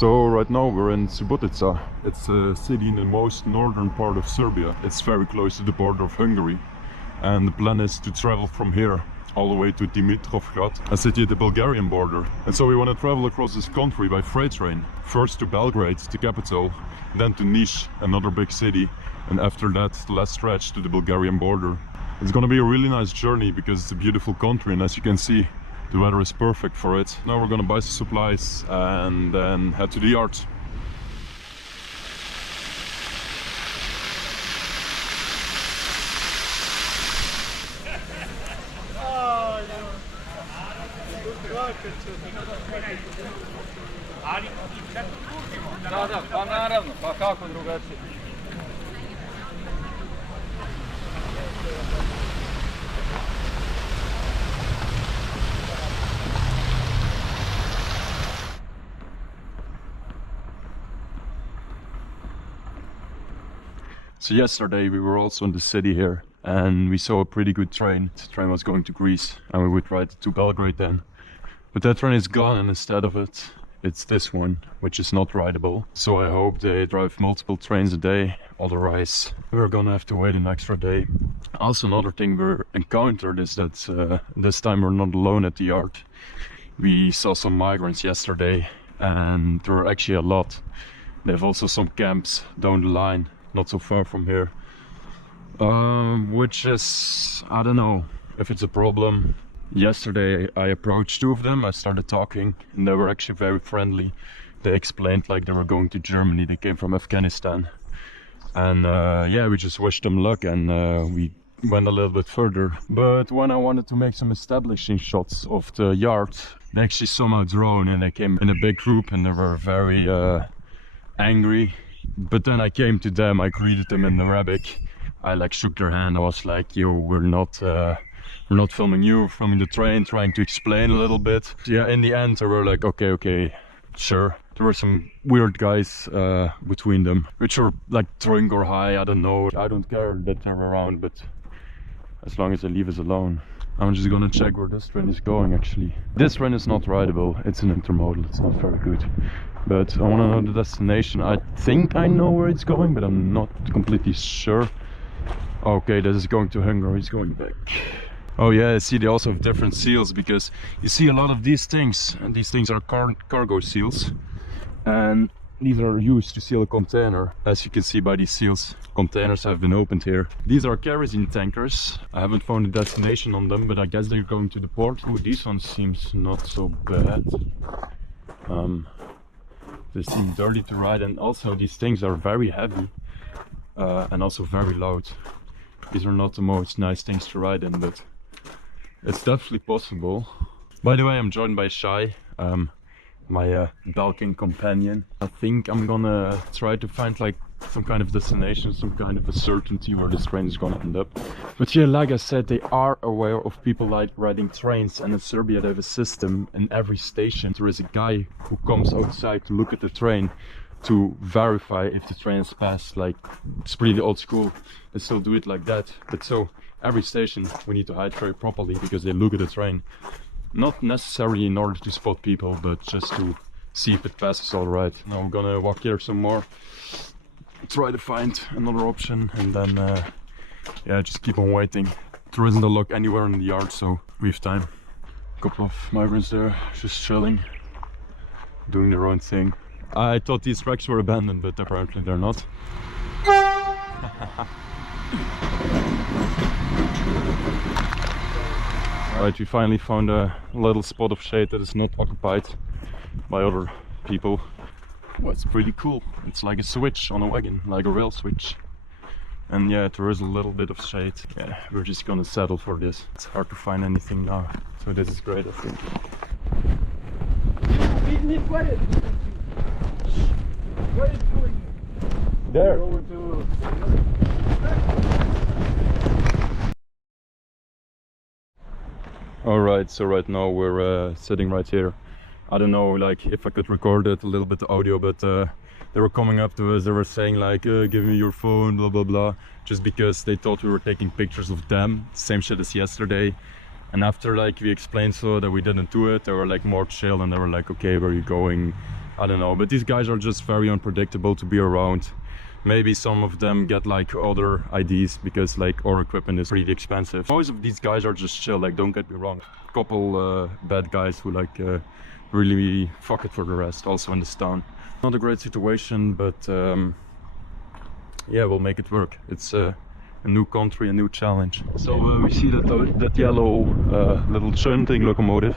So right now we're in Subotica. It's a city in the most northern part of Serbia. It's very close to the border of Hungary. And the plan is to travel from here all the way to Dimitrovgrad, a city at the Bulgarian border. And so we want to travel across this country by freight train. First to Belgrade, the capital, then to Niš, another big city, and after that the last stretch to the Bulgarian border. It's gonna be a really nice journey because it's a beautiful country, and as you can see, the weather is perfect for it. Now we're gonna buy some supplies and then head to the yard. Da, pa naravno, pa kako drugačije. So yesterday we were also in the city here and we saw a pretty good train. The train was going to Greece and we would ride to Belgrade then. But that train is gone, and instead of it, it's this one, which is not rideable. So I hope they drive multiple trains a day, otherwise we're gonna have to wait an extra day. Also, another thing we encountered is that this time we're not alone at the yard. We saw some migrants yesterday and there are actually a lot. They have also some camps down the line, not so far from here. Which is, I don't know if it's a problem. Yesterday I approached two of them, I started talking, and they were actually very friendly. They explained like they were going to Germany, they came from Afghanistan. And yeah, we just wished them luck, and we went a little bit further. But when I wanted to make some establishing shots of the yard, they actually saw my drone and they came in a big group and they were very angry. But then I came to them, I greeted them in Arabic. I like shook their hand, I was like, yo, we're not filming you, we're filming the train, trying to explain a little bit. Yeah, in the end they were like, okay, sure. There were some weird guys between them, which were like drunk or high, I don't know. I don't care that they're around, but as long as they leave us alone. I'm just gonna check where this train is going actually. This train is not rideable, it's an intermodal, it's not very good. But I wanna know the destination. I think I know where it's going, but I'm not completely sure. Okay, this is going to Hungary, it's going back. Oh yeah, I see they also have different seals, because you see a lot of these things, and these things are cargo seals. And these are used to seal a container. As you can see by these seals, containers have been opened here. These are kerosene tankers. I haven't found a destination on them, but I guess they're going to the port. Oh, this one seems not so bad. They seem dirty to ride, and also these things are very heavy and also very loud. These are not the most nice things to ride in, but it's definitely possible. By the way, I'm joined by Shiey, my Balkan companion. I think I'm gonna try to find like some kind of destination, some kind of a certainty where this train is gonna end up. But yeah, like I said, they are aware of people like riding trains, and in Serbia they have a system. In every station there is a guy who comes outside to look at the train to verify if the train has passed. Like, it's pretty old school, they still do it like that. But so every station we need to hide very properly, because they look at the train, not necessarily in order to spot people, but just to see if it passes all right. Now I'm gonna walk here some more, try to find another option, and then yeah, just keep on waiting. There isn't a lock anywhere in the yard, so we have time. A couple of migrants there just chilling, doing their own thing. I thought these tracks were abandoned, but apparently they're not. Right, we finally found a little spot of shade that is not occupied by other people. Well, it's pretty cool. It's like a switch on a wagon, like a rail switch. And yeah, there is a little bit of shade. Yeah, we're just gonna settle for this. It's hard to find anything now, so this is great, I think. There. Alright, so right now we're sitting right here. I don't know, like, if I could record it, a little bit of audio, but they were coming up to us, they were saying like, give me your phone, blah blah blah, just because they thought we were taking pictures of them. Same shit as yesterday. And after like we explained so that we didn't do it, they were like more chill, and they were like, okay, where are you going? I don't know, but these guys are just very unpredictable to be around. Maybe some of them get like other IDs because like our equipment is pretty expensive. Most of these guys are just chill, like don't get me wrong. Couple bad guys who like really fuck it for the rest, also in this town. Not a great situation, but yeah, we'll make it work. It's a new country, a new challenge. So we see that yellow little shunting locomotive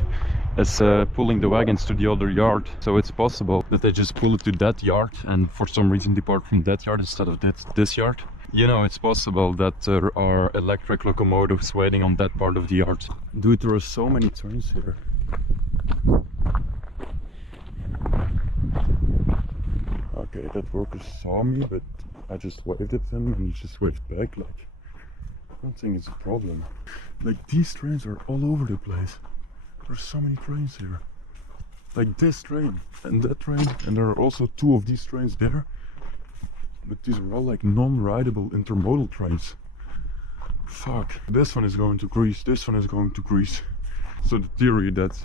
is pulling the wagons to the other yard. So it's possible that they just pull it to that yard and for some reason depart from that yard instead of this yard. You know, it's possible that there are electric locomotives waiting on that part of the yard. Dude, there are so many trains here. Okay, that worker saw me, but I just waved at him and he just waved back. Like, I don't think it's a problem. Like, these trains are all over the place. There's so many trains here. Like this train and that train, and there are also two of these trains there. But these are all like non-rideable intermodal trains. Fuck. This one is going to Greece, this one is going to Greece. So the theory that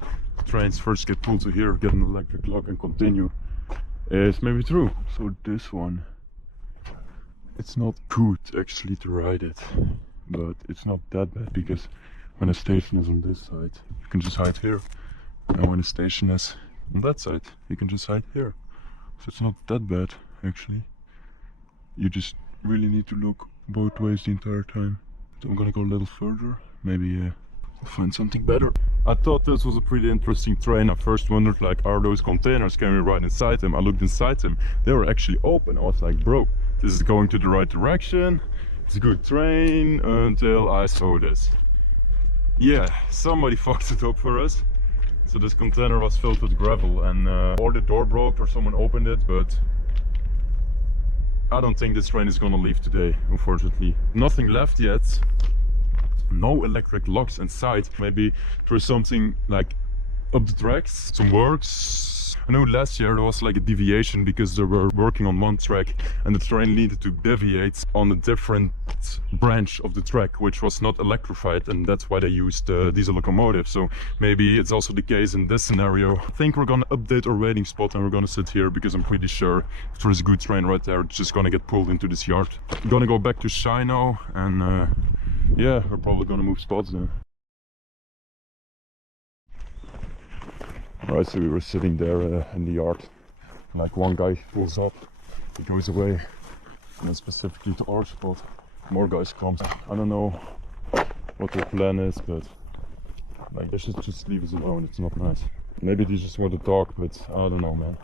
trains first get pulled to here, get an electric lock and continue is maybe true. So this one, it's not good actually to ride it, but it's not that bad because when a station is on this side, you can just hide here, and when a station is on that side, you can just hide here. So it's not that bad actually. You just really need to look both ways the entire time. So I'm gonna go a little further, maybe I'll find something better. I thought this was a pretty interesting train. I first wondered like, are those containers, can we ride inside them? I looked inside them, they were actually open. I was like, bro, this is going to the right direction, it's a good train, until I saw this. Yeah, somebody fucked it up for us. So this container was filled with gravel and or the door broke or someone opened it, but I don't think this train is gonna leave today, unfortunately. Nothing left yet. No electric locks inside. Maybe there's something like up the tracks, some works. I know last year there was like a deviation because they were working on one track and the train needed to deviate on a different branch of the track which was not electrified, and that's why they used diesel locomotives. So maybe it's also the case in this scenario. I think we're gonna update our waiting spot and we're gonna sit here because I'm pretty sure if there's a good train right there, it's just gonna get pulled into this yard. I'm gonna go back to Shiey now and yeah, we're probably gonna move spots then. Right, so we were sitting there in the yard, like one guy pulls up, he goes away, and specifically to our spot, more guys come. I don't know what their plan is, but like they should just leave us alone, it's not nice. Maybe they just want to talk, but I don't know, man.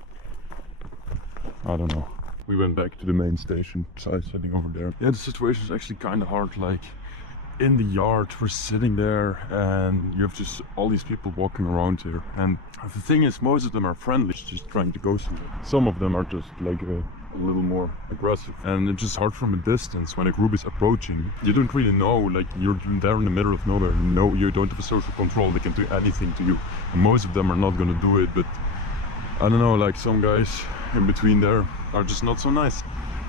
I don't know. We went back to the main station, so I'm sitting over there. Yeah, the situation is actually kind of hard, like in the yard we're sitting there and you have just all these people walking around here, and the thing is most of them are friendly, just trying to go somewhere. Some of them are just like a little more aggressive, and it's just hard from a distance when a group is approaching. You don't really know, like you're there in the middle of nowhere, no, you don't have a social control, they can do anything to you, and most of them are not gonna do it, but I don't know, like some guys in between there are just not so nice,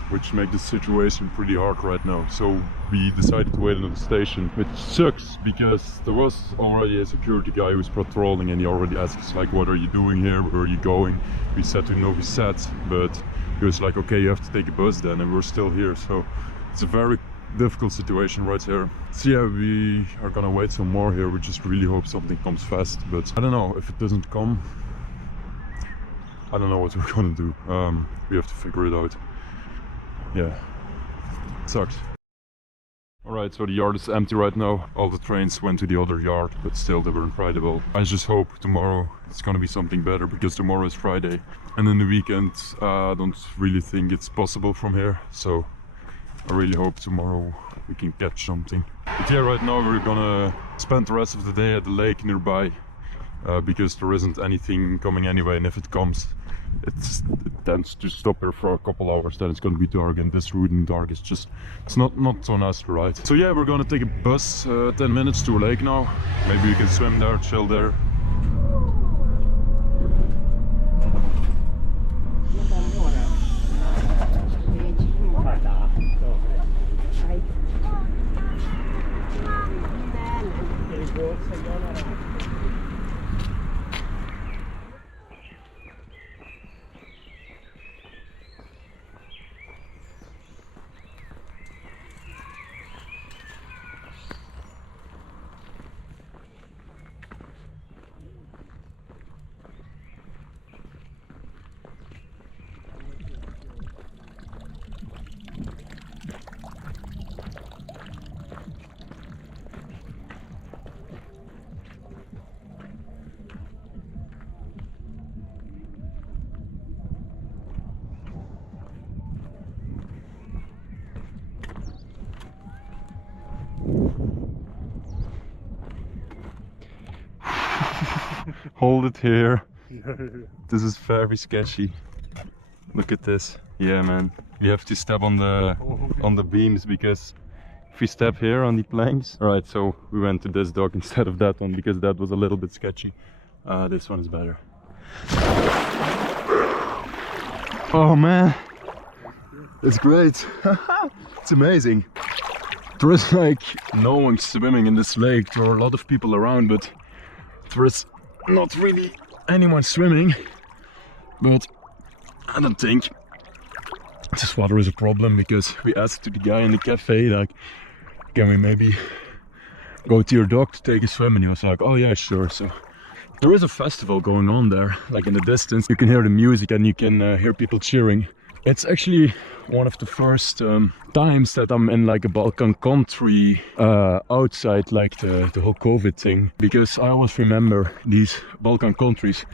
which make the situation pretty hard right now. So we decided to wait at the station, which sucks because there was already a security guy who was patrolling and he already asked us like, what are you doing here, where are you going? We said to Novi Sad, but he was like, okay, you have to take a bus then, and we're still here. So it's a very difficult situation right here. So yeah, we are gonna wait some more here. We just really hope something comes fast, but I don't know, if it doesn't come, I don't know what we're gonna do. We have to figure it out. Yeah, it sucks. Alright, so the yard is empty right now. All the trains went to the other yard, but still they weren't rideable. I just hope tomorrow it's gonna be something better, because tomorrow is Friday. And then the weekend, I don't really think it's possible from here. So I really hope tomorrow we can catch something. But yeah, right now we're gonna spend the rest of the day at the lake nearby. Because there isn't anything coming anyway, and if it comes, it tends to stop here for a couple hours, then it's gonna be dark, and this route in the dark is just, it's not so nice to ride. So yeah, we're gonna take a bus 10 minutes to a lake now. Maybe we can swim there, chill there. hold it here. This is very sketchy. Look at this. Yeah, man. We have to step on the beams because if we step here on the planks. Alright, so we went to this dock instead of that one because that was a little bit sketchy. This one is better. Oh man, it's great. It's amazing. There is like no one swimming in this lake. There are a lot of people around, but there is not really anyone swimming. But I don't think this water is a problem because we asked to the guy in the cafe, like, can we maybe go to your dock to take a swim? And he was like, oh yeah, sure. So there is a festival going on there, like in the distance. You can hear the music and you can hear people cheering. It's actually one of the first times that I'm in like a Balkan country outside like the whole COVID thing. Because I always remember these Balkan countries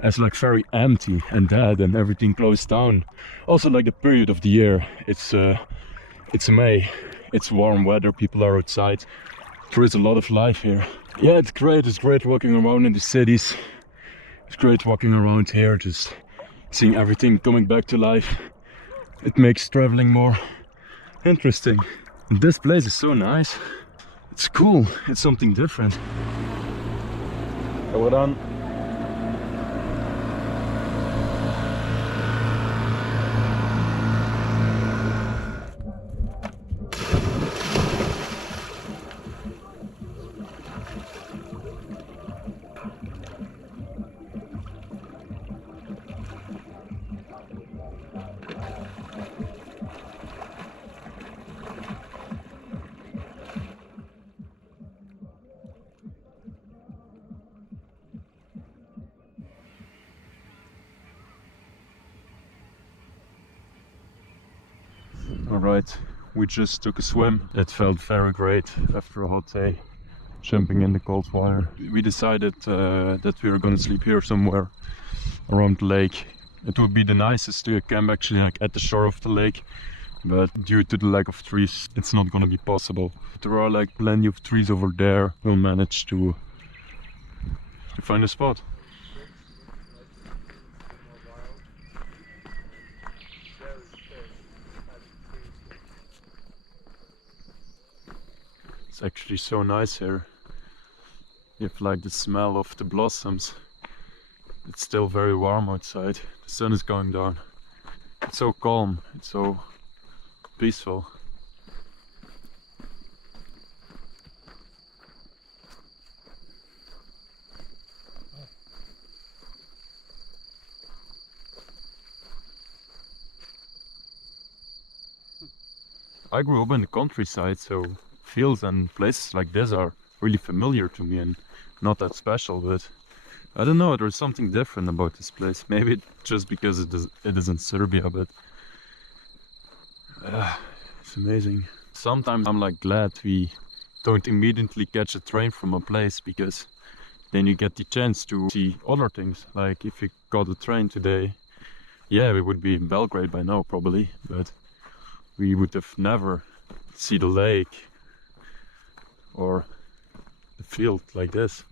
as like very empty and dead and everything closed down. Also like the period of the year, it's May, it's warm weather, people are outside. There is a lot of life here. Yeah, it's great walking around in the cities. It's great walking around here, just seeing everything coming back to life. It makes traveling more interesting. And this place is so nice. It's cool, it's something different. We're done. Alright, we just took a swim. It felt very great after a hot day, jumping in the cold water. We decided that we were gonna sleep here somewhere around the lake. It would be the nicest to camp actually like at the shore of the lake, but due to the lack of trees it's not gonna be possible. There are like plenty of trees over there. We'll manage to find a spot. It's actually so nice here. You have like the smell of the blossoms. It's still very warm outside. The sun is going down. It's so calm, it's so peaceful. I grew up in the countryside, so fields and places like this are really familiar to me and not that special, but I don't know, there's something different about this place. Maybe just because it is in Serbia, but it's amazing. Sometimes I'm like glad we don't immediately catch a train from a place, because then you get the chance to see other things. Like if we got a train today, yeah, we would be in Belgrade by now probably, but we would have never see the lake or the field like this.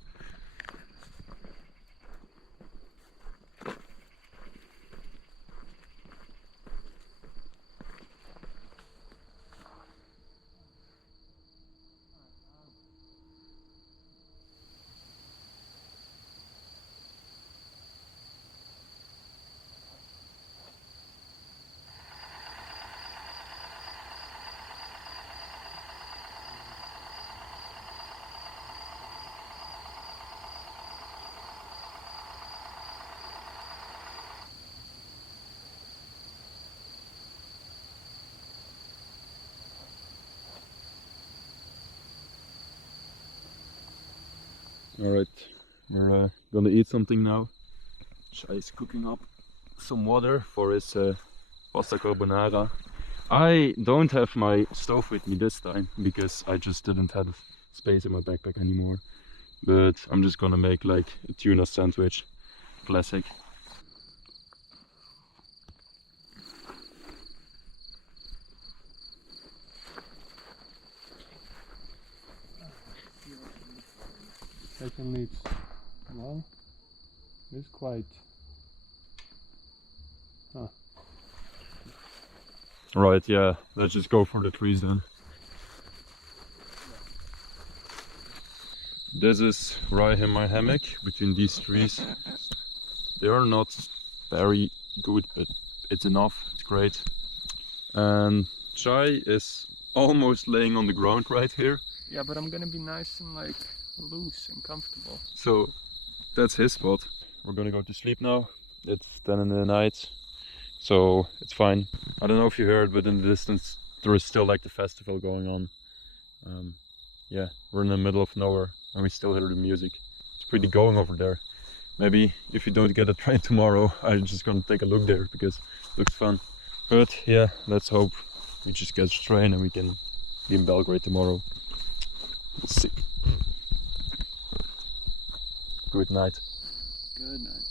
Alright, we're gonna eat something now. Shiey is cooking up some water for his pasta carbonara. I don't have my stove with me this time because I just didn't have space in my backpack anymore. But I'm just gonna make like a tuna sandwich, classic. Taking needs well. It's quite... Huh. Right, yeah, let's just go for the trees then. This is right in my hammock between these trees. They are not very good, but it's enough, it's great. And Shiey is almost laying on the ground right here. Yeah, but I'm gonna be nice and like loose and comfortable. So that's his spot. We're gonna go to sleep now. It's 10 in the night, so it's fine. I don't know if you heard, but in the distance there is still like the festival going on. Yeah, we're in the middle of nowhere and we still hear the music. It's pretty going over there. Maybe if you don't get a train tomorrow, I'm just gonna take a look there because it looks fun. But yeah, let's hope we just get a train and we can be in Belgrade tomorrow. We'll see. Good night. Good night.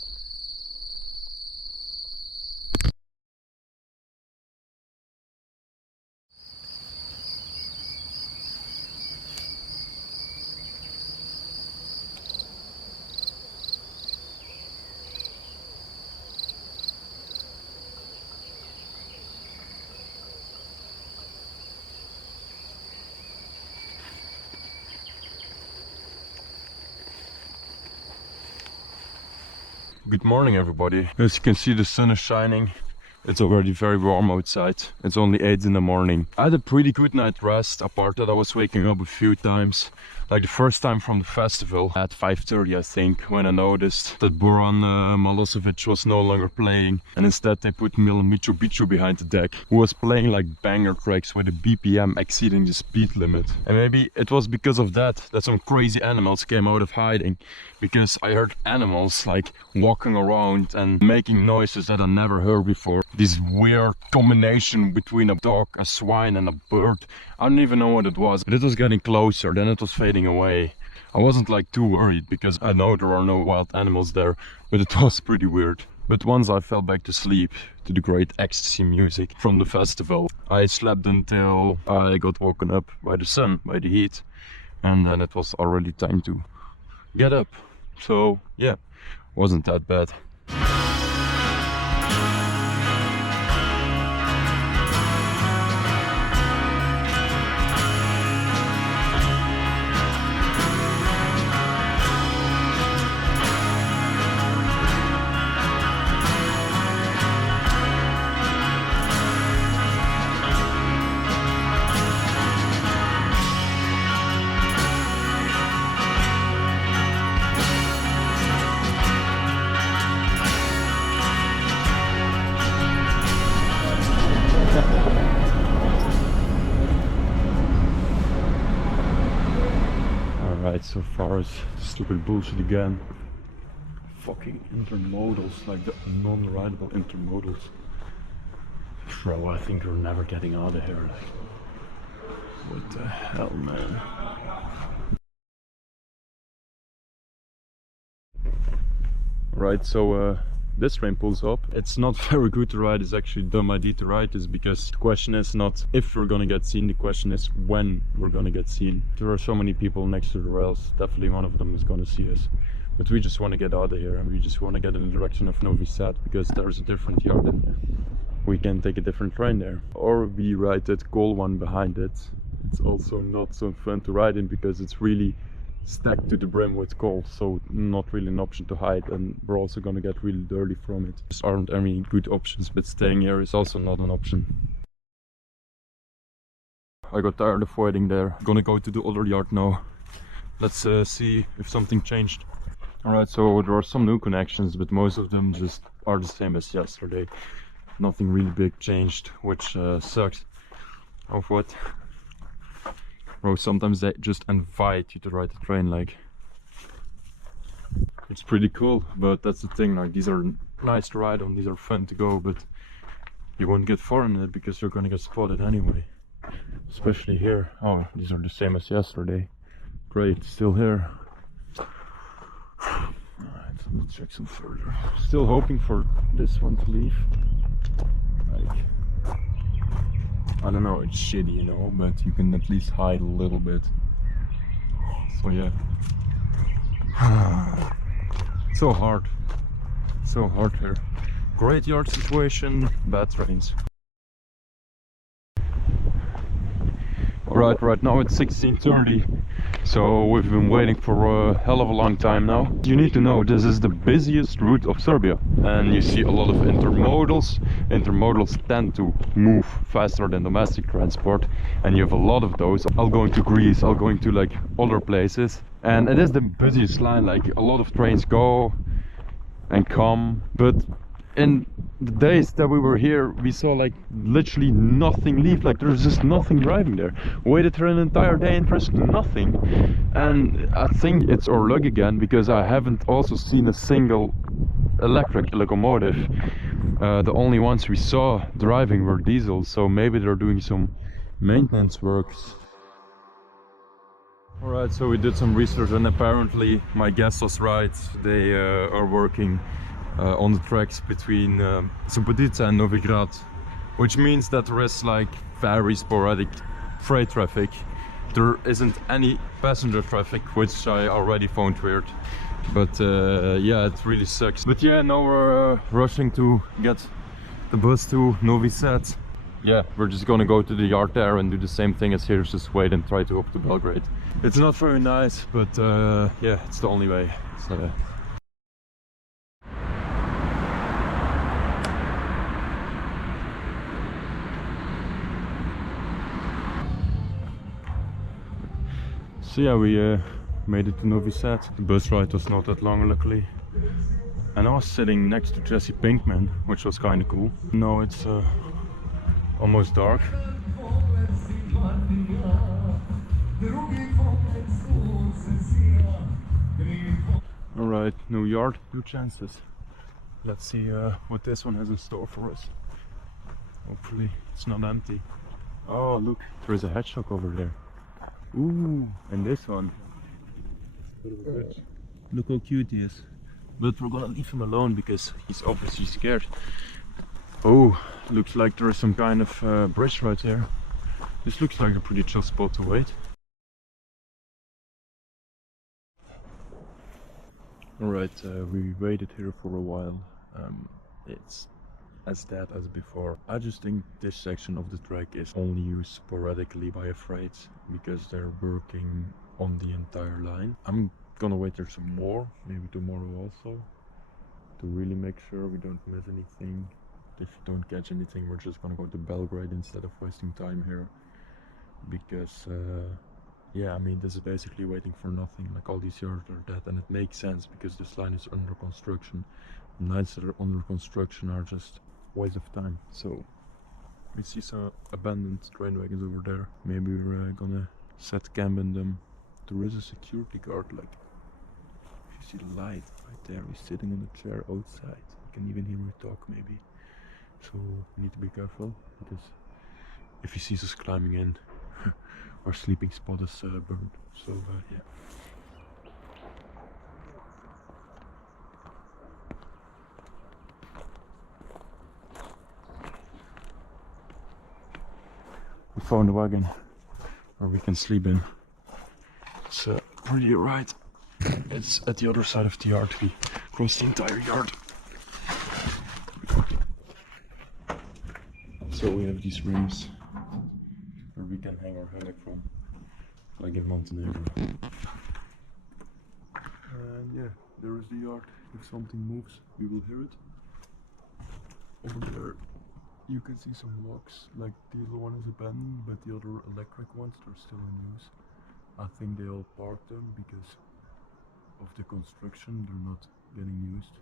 Good morning everybody. As you can see, the sun is shining. It's already very warm outside. It's only 8 in the morning. I had a pretty good night rest, apart that I was waking up a few times. Like the first time from the festival at 5:30 I think, when I noticed that Boran Milosevic was no longer playing, and instead they put Milan Mitrovic behind the deck, who was playing like banger tracks with a BPM exceeding the speed limit. And maybe it was because of that some crazy animals came out of hiding, because I heard animals like walking around and making noises that I never heard before. This weird combination between a dog, a swine and a bird. I don't even know what it was, but it was getting closer, then it was fading away. I wasn't like too worried because I know there are no wild animals there, but it was pretty weird. But once I fell back to sleep to the great ecstasy music from the festival, I slept until I got woken up by the sun, by the heat, and then it was already time to get up. So yeah, wasn't that bad. Alright, so far as stupid bullshit again. Fucking intermodals, like the non-rideable intermodals. Bro, I think we're never getting out of here. Like, what the hell, man? Right, so this train pulls up. It's not very good to ride, it's actually a dumb idea to ride this, because the question is not if we're gonna get seen, the question is when we're gonna get seen. There are so many people next to the rails, definitely one of them is gonna see us. But we just want to get out of here and we just want to get in the direction of Novi Sad, because there's a different yard and we can take a different train there. Or we ride that coal one behind it. It's also not so fun to ride in because it's really stacked to the brim with coal, so not really an option to hide, and we're also gonna get really dirty from it. There aren't any good options, but staying here is also not an option. I got tired of waiting there. I'm gonna go to the other yard now. Let's see if something changed. Alright, so there are some new connections, but most of them just are the same as yesterday. Nothing really big changed, which sucks. Of what? Bro, sometimes they just invite you to ride the train, like. It's pretty cool, but that's the thing, like, these are nice to ride on, these are fun to go, but you won't get far in it because you're gonna get spotted anyway. Especially here. Oh, these are the same as yesterday. Great, still here. Alright, let's check some further. Still hoping for this one to leave. Like, I don't know, it's shitty, you know, but you can at least hide a little bit. So yeah. So hard So hard here. Great yard situation, bad trains. Alright, right now it's 16:30, so we've been waiting for a hell of a long time now. You need to know this is the busiest route of Serbia, and you see a lot of intermodals. Intermodals tend to move faster than domestic transport, and you have a lot of those. I'll go into Greece, I'll go into like other places, and it is the busiest line. Like a lot of trains go and come, but in the days that we were here, we saw like literally nothing leave. Like there's just nothing driving there. Waited for an entire day and there's nothing. And I think it's our luck again, because I haven't also seen a single electric locomotive. The only ones we saw driving were diesel, so maybe they're doing some maintenance works. Alright, so we did some research and apparently my guess was right. They are working on the tracks between Subotica and Novigrad, which means that there is like very sporadic freight traffic. There isn't any passenger traffic, which I already found weird. But yeah, it really sucks. But yeah, now we're rushing to get the bus to Novi Sad. Yeah, we're just gonna go to the yard there and do the same thing as here, just wait and try to go up to Belgrade. It's not very nice, but yeah, it's the only way. So, so yeah, we made it to Novi Sad. The bus ride was not that long, luckily. And I was sitting next to Jesse Pinkman, which was kind of cool. Now it's almost dark. Alright, new yard, new chances. Let's see what this one has in store for us. Hopefully it's not empty. Oh look, there is a hedgehog over there. Ooh, and this one. Look how cute he is. But we're gonna leave him alone because he's obviously scared. Oh, looks like there is some kind of bridge right here. This looks like a pretty chill spot to wait. Alright, we waited here for a while. It's as dead as before. I just think this section of the track is only used sporadically by a freight because they're working on the entire line. I'm gonna wait there some more, maybe tomorrow also, to really make sure we don't miss anything. If we don't catch anything, we're just gonna go to Belgrade instead of wasting time here, because yeah, I mean, this is basically waiting for nothing. Like all these yards are dead, and it makes sense because this line is under construction. The lines that are under construction are just waste of time. So we see some abandoned train wagons over there. Maybe we're gonna set camp in them. There is a security guard, like if you see the light right there, he's sitting in a chair outside. You can even hear me talk maybe. So we need to be careful, because if he sees us climbing in, our sleeping spot is burned. So yeah. We found a wagon where we can sleep in. It's pretty right. It's at the other side of the yard. We cross the entire yard. So we have these rooms where we can hang our hammock from, like in Montenegro. And yeah, there is the yard. If something moves, we will hear it. Over there you can see some logs, like the other one is abandoned, but the other electric ones, they're still in use. I think they all parked them because of the construction, they're not getting used.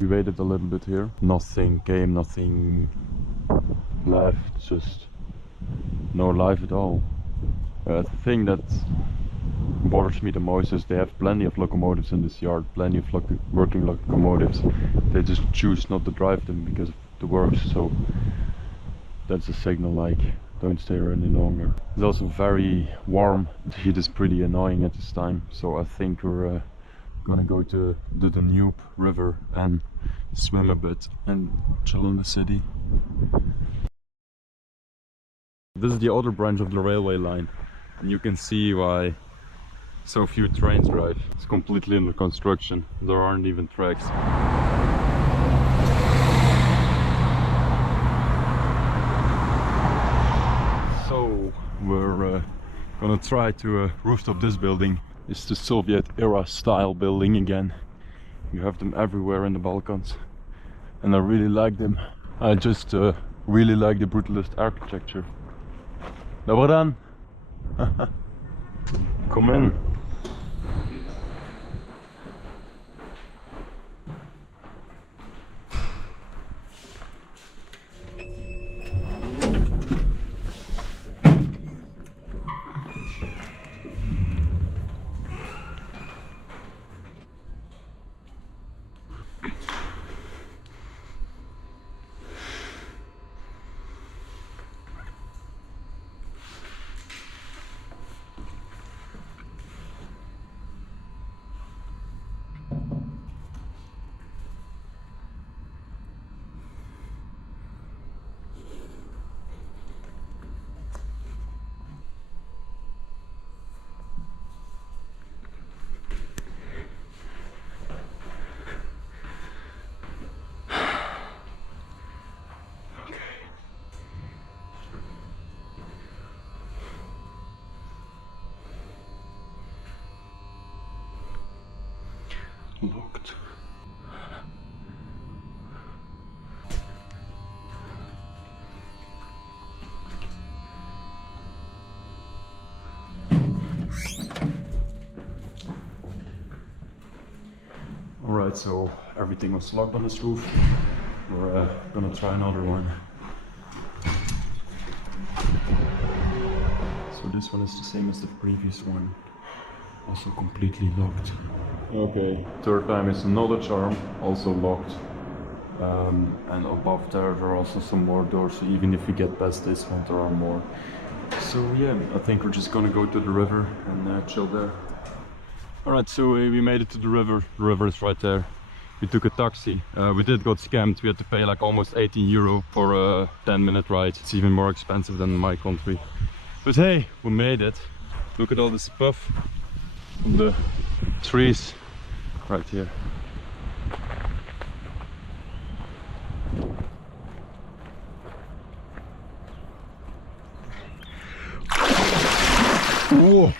We waited a little bit here. Nothing came, nothing left, just no life at all. The thing that bothers me the most is they have plenty of locomotives in this yard, plenty of working locomotives. They just choose not to drive them because of the work, so that's a signal like don't stay here any longer. It's also very warm. The heat is pretty annoying at this time, so I think we're gonna go to the Danube river and swim a bit and chill in the city. This is the other branch of the railway line, and you can see why so few trains drive. It's completely under construction. There aren't even tracks. So we're gonna try to rooftop this building. It's the Soviet era style building again. You have them everywhere in the Balkans, and I really like them. I just really like the brutalist architecture. Dobar dan. Come in. Locked. Alright, so everything was locked on this roof. We're gonna try another one. So this one is the same as the previous one. Also completely locked. Okay, third time is another charm, also locked. And above there are also some more doors, so even if we get past this one, there are more. So yeah, I think we're just gonna go to the river and chill there. Alright, so we made it to the river. The river is right there. We took a taxi. We did got scammed. We had to pay like almost 18 euro for a 10-minute ride. It's even more expensive than in my country. But hey, we made it. Look at all this puff from the trees right here. Whoa!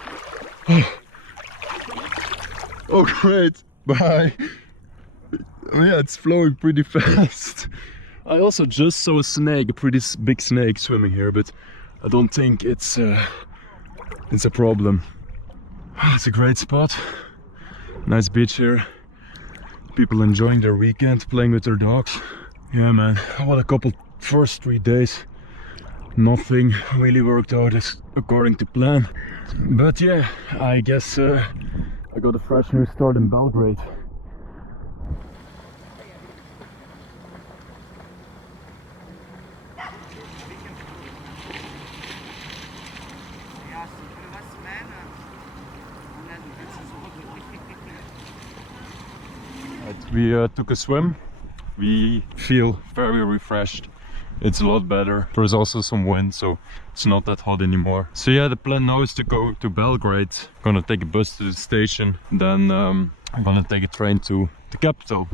Oh great! Bye! Yeah, it's flowing pretty fast. I also just saw a snake, a pretty big snake swimming here, but I don't think it's a problem. It's a great spot. Nice beach here. People enjoying their weekend, playing with their dogs. Yeah man, what a first 3 days. Nothing really worked out according to plan. But yeah, I guess I got a fresh new start in Belgrade. We took a swim. We feel very refreshed. It's a lot better. There's also some wind, so it's not that hot anymore. So yeah, the plan now is to go to Belgrade. Gonna take a bus to the station, then I'm gonna take a train to the capital.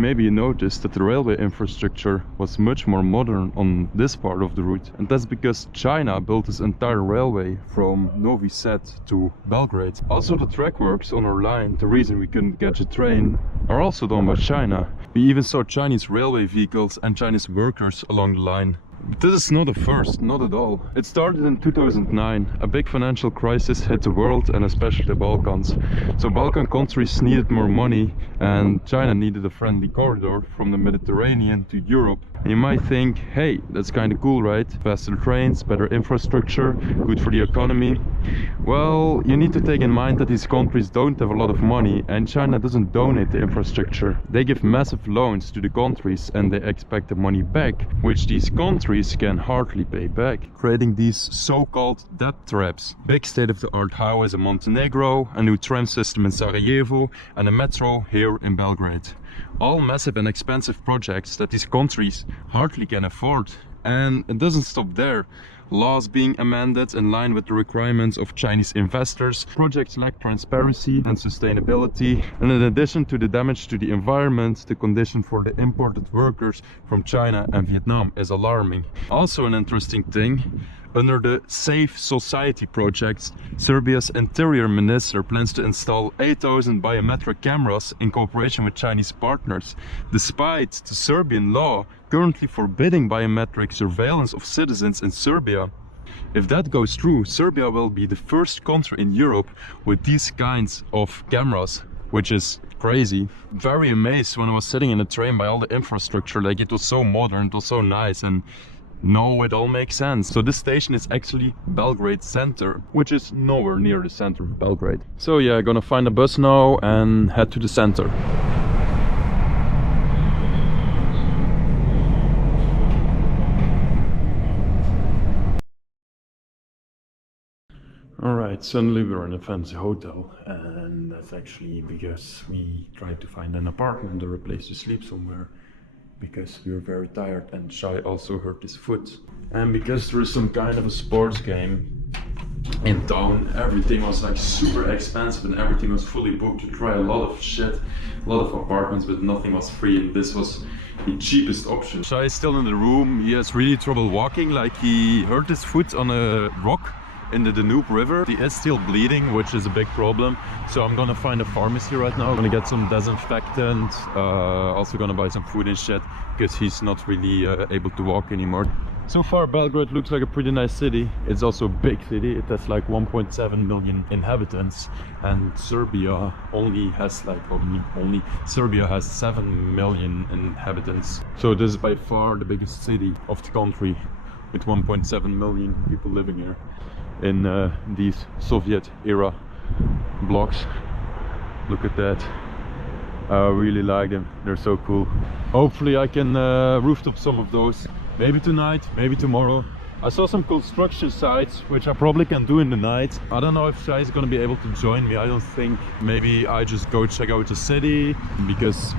maybe you noticed that the railway infrastructure was much more modern on this part of the route, and that's because China built this entire railway from Novi Sad to Belgrade. Also the track works on our line, the reason we couldn't catch a train, are also done by China. We even saw Chinese railway vehicles and Chinese workers along the line. But this is not a first, not at all. It started in 2009. A big financial crisis hit the world and especially the Balkans. So Balkan countries needed more money and China needed a friendly corridor from the Mediterranean to Europe. And you might think, hey, that's kind of cool, right? Faster trains, better infrastructure, good for the economy. Well, you need to take in mind that these countries don't have a lot of money and China doesn't donate the infrastructure. They give massive loans to the countries and they expect the money back, which these countries can hardly pay back, creating these so-called debt traps. Big state-of-the-art highways in Montenegro, a new tram system in Sarajevo and a metro here in Belgrade. All massive and expensive projects that these countries hardly can afford. And it doesn't stop there. Laws being amended in line with the requirements of Chinese investors. Projects lack transparency and sustainability. And in addition to the damage to the environment, the condition for the imported workers from China and Vietnam is alarming. Also an interesting thing, under the Safe Society project, Serbia's interior minister plans to install 8,000 biometric cameras in cooperation with Chinese partners, despite the Serbian law currently forbidding biometric surveillance of citizens in Serbia. If that goes through, Serbia will be the first country in Europe with these kinds of cameras, which is crazy. Very amazed when I was sitting in a train by all the infrastructure, like it was so modern, it was so nice, and no, it all makes sense. So this station is actually Belgrade center, which is nowhere near the center of Belgrade. So yeah, gonna find a bus now and head to the center. Alright, suddenly we're in a fancy hotel, and that's actually because we tried to find an apartment or a place to sleep somewhere, because we were very tired and Shiey also hurt his foot. And because there is some kind of a sports game in town, everything was like super expensive and everything was fully booked. To try a lot of shit, a lot of apartments, but nothing was free, and this was the cheapest option. Shiey is still in the room. He has really trouble walking, like he hurt his foot on a rock in the Danube River. He is still bleeding, which is a big problem. So I'm gonna find a pharmacy right now. I'm gonna get some disinfectant, also gonna buy some food and shit, because he's not really able to walk anymore. So far Belgrade looks like a pretty nice city. It's also a big city. It has like 1.7 million inhabitants, and Serbia only has like Serbia has 7 million inhabitants. So this is by far the biggest city of the country, with 1.7 million people living here in these Soviet era blocks. Look at that. I really like them, they're so cool. Hopefully I can rooftop some of those, maybe tonight, maybe tomorrow. I saw some construction sites which I probably can do in the night. I don't know if Shiey is gonna be able to join me. I don't think. Maybe I just go check out the city, because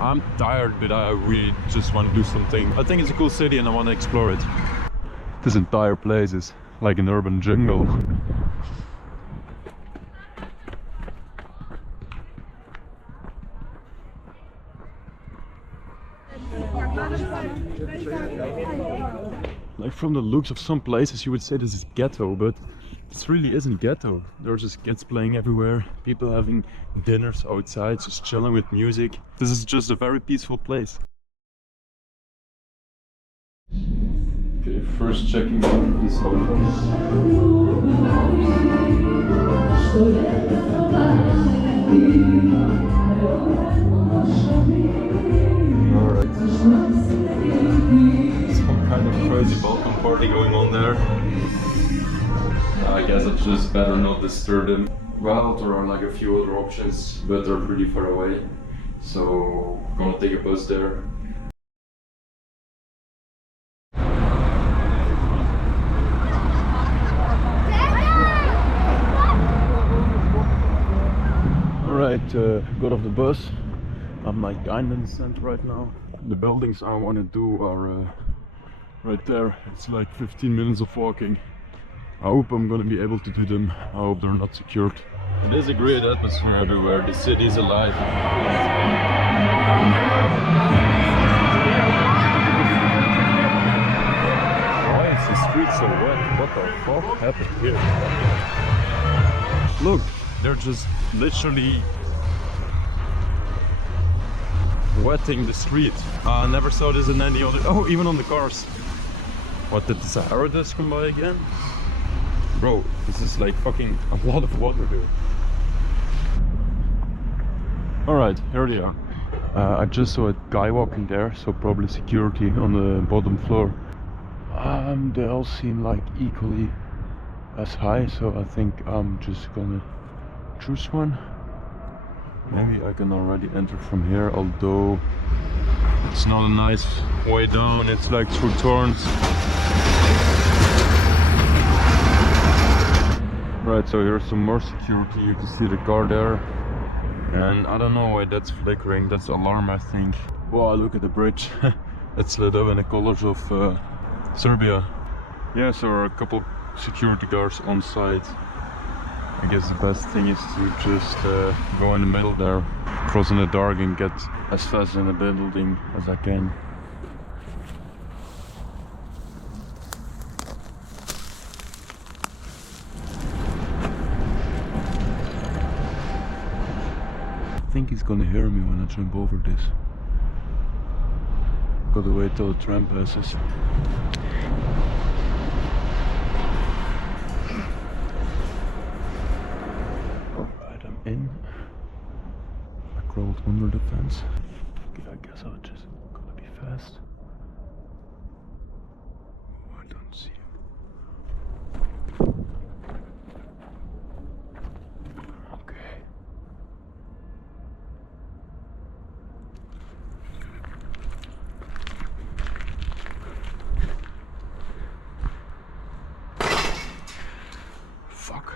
I'm tired, but I really just want to do something. I think it's a cool city and I want to explore it. This entire place is like an urban jungle. Like from the looks of some places you would say this is ghetto, but this really isn't ghetto. There's just kids playing everywhere, people having dinners outside, just chilling with music. This is just a very peaceful place. Okay, first checking out this hotel. Alright. Some kind of crazy Balkan party going on there. I guess I just better not disturb them. Well, there are like a few other options, but they're pretty far away. So, I'm gonna take a bus there. Alright, got off the bus. I'm like kind of in the center right now. The buildings I want to do are right there. It's like 15 minutes of walking. I hope I'm gonna be able to do them. I hope they're not secured. It is a great atmosphere everywhere. The city is alive. Why is the street so wet? What the fuck happened here? Look, they're just literally wetting the street. I never saw this in any other. Oh, even on the cars. What, did the Sahara just come by again? Bro, this is like fucking a lot of water here. Alright, here they are. I just saw a guy walking there, so probably security on the bottom floor. They all seem like equally as high, so I think I'm just gonna choose one. Maybe I can already enter from here, although it's not a nice way down, it's like through thorns. Right, so here's some more security, you can see the car there. And I don't know why that's flickering, that's the alarm I think. Wow, look at the bridge. It's lit up in the colors of Serbia. Yeah, so there are a couple security guards on site. I guess the best thing is to just go in the middle there, cross in the dark and get as fast in the building as I can. I think he's gonna hear me when I jump over this. Gotta wait till the tram passes. Alright, I'm in. I crawled under the fence. Okay, I guess I'll just gotta be fast. Oh, I don't see him. Okay. Fuck.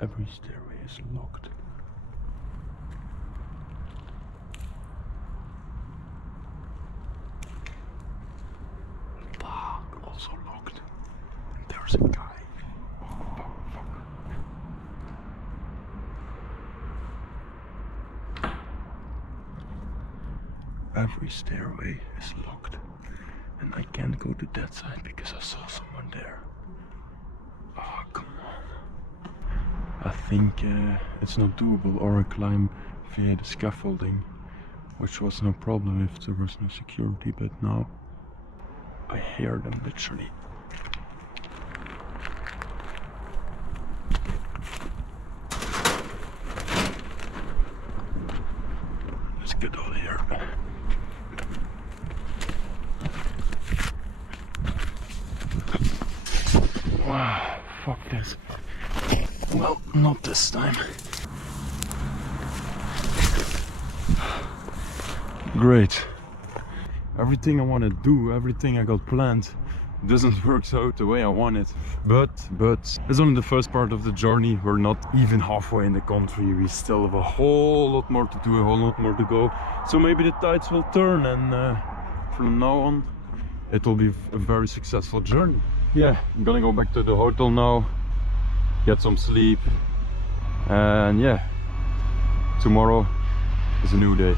Every stairway is locked. Fuck, also locked. And there's a guy. Fuck. Every stairway is locked. And I can't go to that side because I saw someone there. Oh, come on. I think it's not doable, or I climb via the scaffolding, which was no problem if there was no security, but now I hear them literally. Let's get out of here. Wow, fuck this. Well, not this time. Great. Everything I want to do, everything I got planned doesn't work out the way I want it. But it's only the first part of the journey. We're not even halfway in the country. We still have a whole lot more to do, a whole lot more to go. So maybe the tides will turn, and from now on it will be a very successful journey. Yeah, I'm gonna go back to the hotel now, get some sleep, and yeah, tomorrow is a new day.